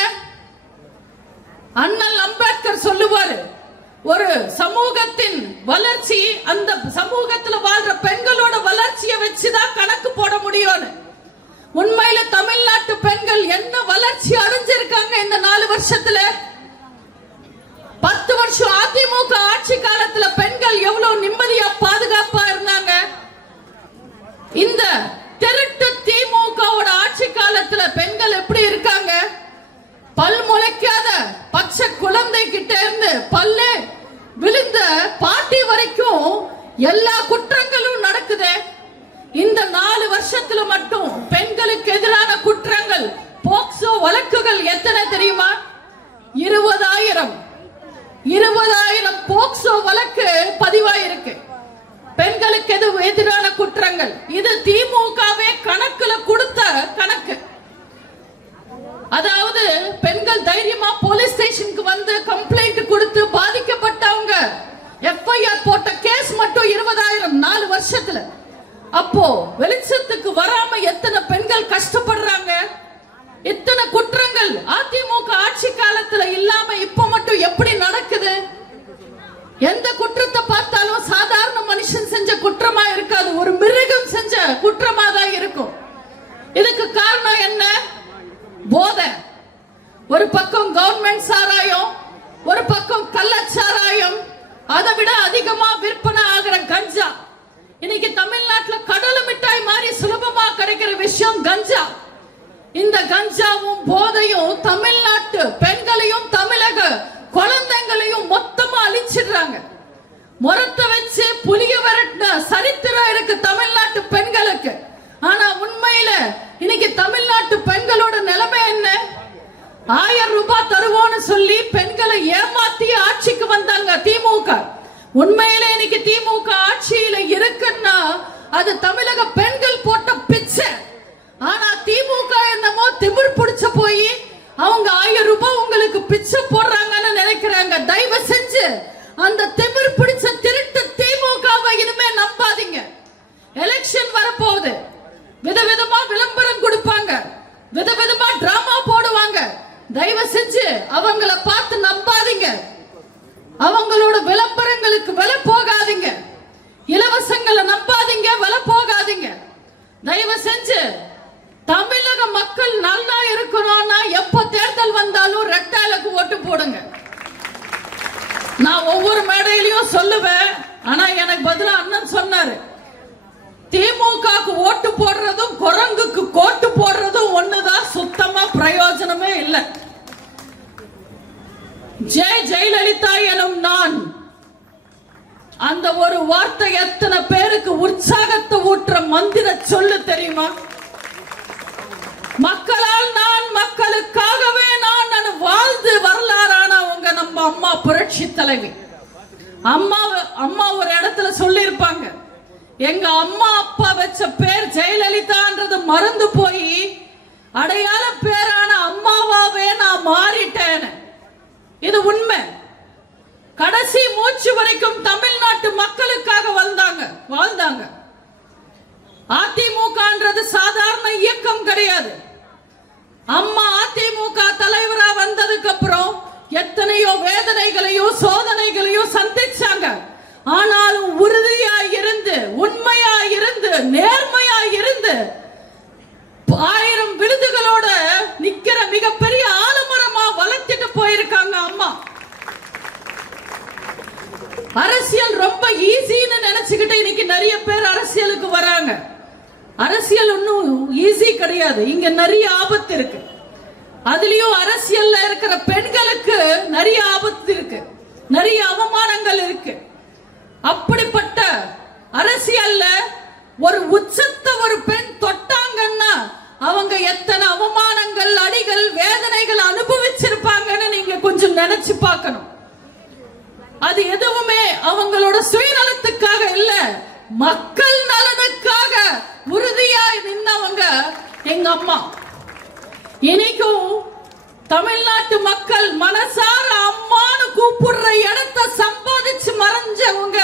அண்ணல் அம்பேத்கர் சொல்லுவாரு, ஒரு சமூகத்தின் வளர்ச்சி அந்த சமூகத்துல வாழ்ற பெண்களோட வளர்ச்சியை வச்சுதான் கணக்கு போட முடியும். உண்மையில தமிழ்நாட்டு பெண்கள் என்ன வளர்ச்சி அடைஞ்சிருக்காங்க இந்த 4 வருஷத்துல? 10 வருஷம் அதிமுக ஆட்சி காலத்துல பெண்கள் எவ்வளவு நிம்மதியா பாதுகாப்பா இருந்தாங்க. இந்த திருட்டு திமுகவோட ஆட்சி காலத்துல பெண்கள் எப்படி இருக்காங்க? பல் முளைக்காத பச்சை குழந்தை கிட்ட இருந்து பல்லே விழுந்த பாட்டி வரைக்கும் எல்லா குற்றங்களும் நடக்குது. இந்த 4 வருஷத்துல மட்டும் பெண்களுக்கு எதிரான குற்றங்கள் போக்சோ வழக்குகள் எத்தனை தெரியுமா? 20,000 போக்சோ வழக்கு பதிவாயிருக்கு பெண்களுக்கு எதிரான குற்றங்கள். இது திமுகவே கணக்குல கொடுத்த கணக்கு. அதாவது பெண்கள் தைரியமா போலீஸ் ஸ்டேஷனுக்கு வந்து கம்ப்ளைண்ட் கொடுத்து பாதிக்கப்பட்டவங்க எஃப்ஐஆர் போட்ட கேஸ் மட்டும் 20,000 4 வருஷத்துல. அப்போ வெளிச்சத்துக்கு வராம எத்தனை பெண்கள் கஷ்டப்படுறாங்க? இத்தனை குற்றங்கள் அதிமுக ஆட்சி காலத்துல இல்லாம இப்ப மட்டும் எப்படி நடக்குது? எந்த குற்றத்தை பார்த்தாலும் சாதாரண மனுஷன் செஞ்ச குற்றமா இருக்காது, ஒரு மிருகம் செஞ்ச குற்றமா தான் இருக்கும். இதுக்கு காரணம் என்ன? போதை. ஒரு பக்கம் கவர்மெண்ட் சாராயம், ஒரு பக்கம் கள்ளச்சாராயம், அதை விட அதிகமா விற்பனை ஆகிற கஞ்சா. இன்னைக்கு தமிழ்நாட்டுல கடலை மிட்டாய் மாதிரி சுலபமா கிடைக்கிற விஷயம் கஞ்சா. இந்த கஞ்சாவும் போதையும் தமிழ்நாட்டு பெண்களையும் தமிழக குழந்தைங்களையும் மொத்தமா அழிச்சிடுறாங்க. முறத்தை வச்சு புலிய விரட்டின சரித்திரம் இருக்கு தமிழ்நாட்டு பெண்களுக்கு. ஆனா உண்மையில இன்னைக்கு தமிழ்நாட்டு பெண்களோட நிலைமை என்ன? 1000 ரூபாய் தருவோம்னு சொல்லி பெண்களை ஏமாத்தி ஆட்சிக்கு வந்தாங்க திமுக. உண்மையில இன்னைக்கு திமுக ஆட்சியில இருக்குன்னா அது தமிழக பெண்கள் போட்ட பிச்சை. ஆனா திமுக என்னமோ திமிர் பிடிச்ச போய் அவங்க 1000 ரூபாய் உங்களுக்கு பிச்சை போடுறாங்கன்னு நினைக்கிறாங்க. தயவு செஞ்சு அந்த திமிர் பிடிச்ச திருட்டு திமுகவை இனிமே நம்பாதீங்க. எலெக்ஷன் வரப்போகுது, விதவிதமா விளம்பரம் கொடுப்பாங்க, விதவிதமா டிராமா போடுவாங்க. தயவு செஞ்சு அவங்கள பார்த்து நம்பாதீங்க. அவங்களோட விளம்பரங்களுக்கு விலை போகாதீங்க. இலவசங்களை நம்பாதீங்க, விலை போகாதீங்க. தயவு செஞ்சு தமிழக மக்கள் நல்லா இருக்கணும்னா எப்ப தேர்தல் வந்தாலும் ரெட்டாலுக்கு ஓட்டு போடுங்க. நான் ஒவ்வொரு மேடையிலையும் சொல்லுவேன். ஆனா எனக்கு பதிலா அண்ணன் சொன்னாரு, திமுகக்கு ஓட்டு போடுறதும் குரங்குக்கு கோட்டு போடுறதும் ஒண்ணுதான், சுத்தமா பிரயோஜனமே இல்லை. ஜெயலலிதா எனும் நான், அந்த ஒரு வார்த்தை எத்தனை பேருக்கு உற்சாகத்தை ஊற்ற மந்திர சொல்லு தெரியுமா? மக்களால் நான், மக்களுக்காகவே நான் வாழ்ந்து வரலாறான உங்க நம்ம அம்மா புரட்சி தலைவி அம்மா ஒரு இடத்துல சொல்லி இருப்பாங்க, எங்க அம்மா அப்பா வச்ச பேர் ஜெயலலிதான்றது மறந்து போய் அடையாள பேரான அம்மாவாவே நான் மாறிட்டேன். இது உண்மை. கடைசி மூச்சு வரைக்கும் தமிழ்நாட்டு மக்களுக்காக வாழ்ந்தாங்க. அதிமுகன்றது சாதாரண இயக்கம் கிடையாது. அம்மா அதிமுக தலைவரா வந்ததுக்கு அப்புறம் எத்தனையோ வேதனைகளையும் சோதனைகளையும் சந்திச்சாங்க. ஆனாலும் உறுதியா இருந்து, உண்மையா இருந்து, நேர்மையா இருந்து 1000 விருதுகளோட நிக்கிற மிகப்பெரிய ஆலமரமா வளர்த்துட்டு போயிருக்காங்க அம்மா. அரசியல் ரொம்ப ஈஸின்னு நினைச்சுக்கிட்டு இன்னைக்கு நிறைய பேர் அரசியலுக்கு வராங்க. அரசியல் ஒன்னும் ஈஸி கிடையாது. இங்க நிறைய ஆபத்து இருக்கு. அதுலயும் அரசியல்ல இருக்கிற பெண்களுக்கு நிறைய ஆபத்து இருக்கு, நிறைய அவமானங்கள் இருக்கு. அப்படிப்பட்ட அரசியல்ல ஒரு உச்சத்தை ஒரு பெண் தொட்டாங்கன்னா அவங்க எத்தனை அவமானங்கள், அடிகள், வேதனைகள் அனுபவிச்சிருப்பாங்கன்னு நீங்க கொஞ்சம் நினைச்சு பார்க்கணும். அது எதுவுமே அவங்களோட சுயநலத்துக்காக இல்ல, மக்கள் நலனுக்காக உறுதியாய் நின்னவங்க எங்க அம்மா. இன்னைக்கும் தமிழ்நாட்டு மக்கள் மனசார அம்மான்னு கூப்பிடுற இடத்தை சம்பாதிச்சு மறைஞ்சவங்க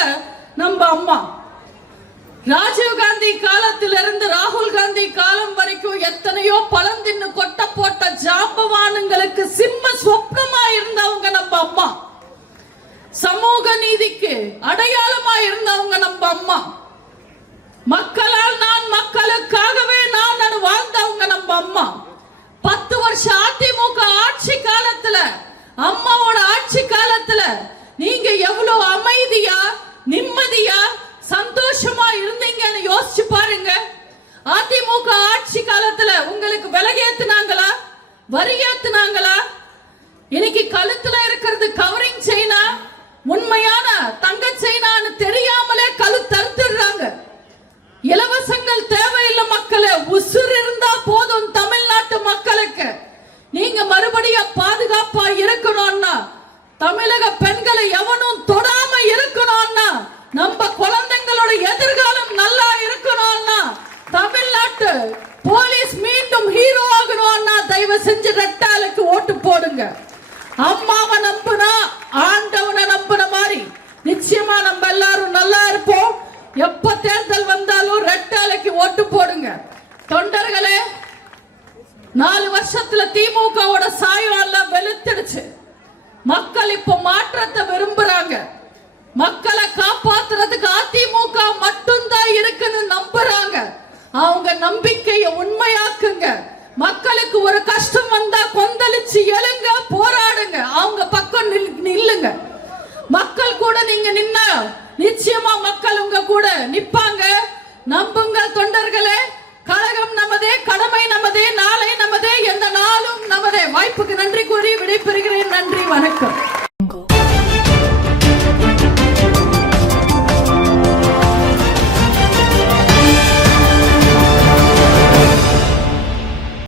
நம்ம அம்மா. ராஜீவ் காந்தி காலத்திலிருந்து ராகுல் காந்தி காலம் வரைக்கும் எத்தனையோ பழந்தின்னு கொட்ட போட்ட ஜாம்பவானுங்களுக்கு சிம்ம சொப்னமா இருந்தவங்க நம்ம அம்மா. சமூக நீதிக்கு அடையாளமா இருந்தவங்க நம்ம அம்மா. மக்களால் நான் மக்களுக்காகவே நான் வாழ்ந்தவங்க நம்ம அம்மா. 10 வருஷம் அதிமுக ஆட்சி காலத்துல, அம்மாவோட ஆட்சி காலத்துல நீங்க எவ்வளவு அமைதியா நிம்மதியா சந்தோஷமா இருந்தீங்கன்னு யோசிச்சு பாருங்க. அதிமுக ஆட்சி காலத்துல உங்களுக்கு விலகேத்துனாங்களா, வரி ஏத்துனாங்களா? இன்னைக்கு கழுத்துல இருக்கிறது கவரிங் செயினா, உண்மையான தங்க செயினான்னு தெரியாமலே கழுத்தறுத்துடுறாங்க. இலவசங்கள் தேவையில்லை மக்களே, உசுர் இருந்தா போதும் தமிழ்நாட்டு மக்களுக்கு. நீங்க மறுபடியும் பாதுகாப்பா இருக்கணும்னா, தமிழக பெண்களை எவனும் தொடாம இருக்கணும்னா, நம்ம குழந்தைங்களோட எதிர்காலம் நல்லா இருக்கணும்னா, தமிழ்நாட்டு போலீஸ் மீண்டும் ஹீரோ ஆகணும்னா தயவு செஞ்சு ரெட்டாலுக்கு ஓட்டு போடுங்க. அம்மாவை நம்புனா ஆண்டவனை நம்புன மாதிரி நிச்சயமா நம்ம எல்லாரும் நல்லா இருப்போம். எப்ப தேர்தல் வந்தாலும் ரெட்டாலைக்கு ஓட்டு போடுங்க. தொண்டர்களே, 4 வருஷத்துல திமுகவோட சாயம் எல்லாம் வெளுத்துடுச்சு. மக்கள் இப்ப மாற்றத்தை விரும்புறாங்க. மக்களை காப்பாத்துறதுக்கு அதிமுக மட்டும்தான் இருக்குன்னு நம்புறாங்க. அவங்க நம்பிக்கையை உண்மையாக்குங்க. மக்களுக்கு ஒரு கஷ்டம் வந்தா கொந்தளிச்சு எழுங்க, போராடுங்க, அவங்க பக்கம் நில்லுங்க. மக்கள் கூட நீங்க நின்னா நிச்சயமா மக்கள் உங்க கூட நிப்பாங்க. நம்புங்கள் தொண்டர்களே. கழகம் நமதே, கடமை நமதே, நாளை நமதே, எந்த நாளும் நமதே. வாய்ப்புக்கு நன்றி கூறி விடைபெறுகிறேன். நன்றி, வணக்கம்.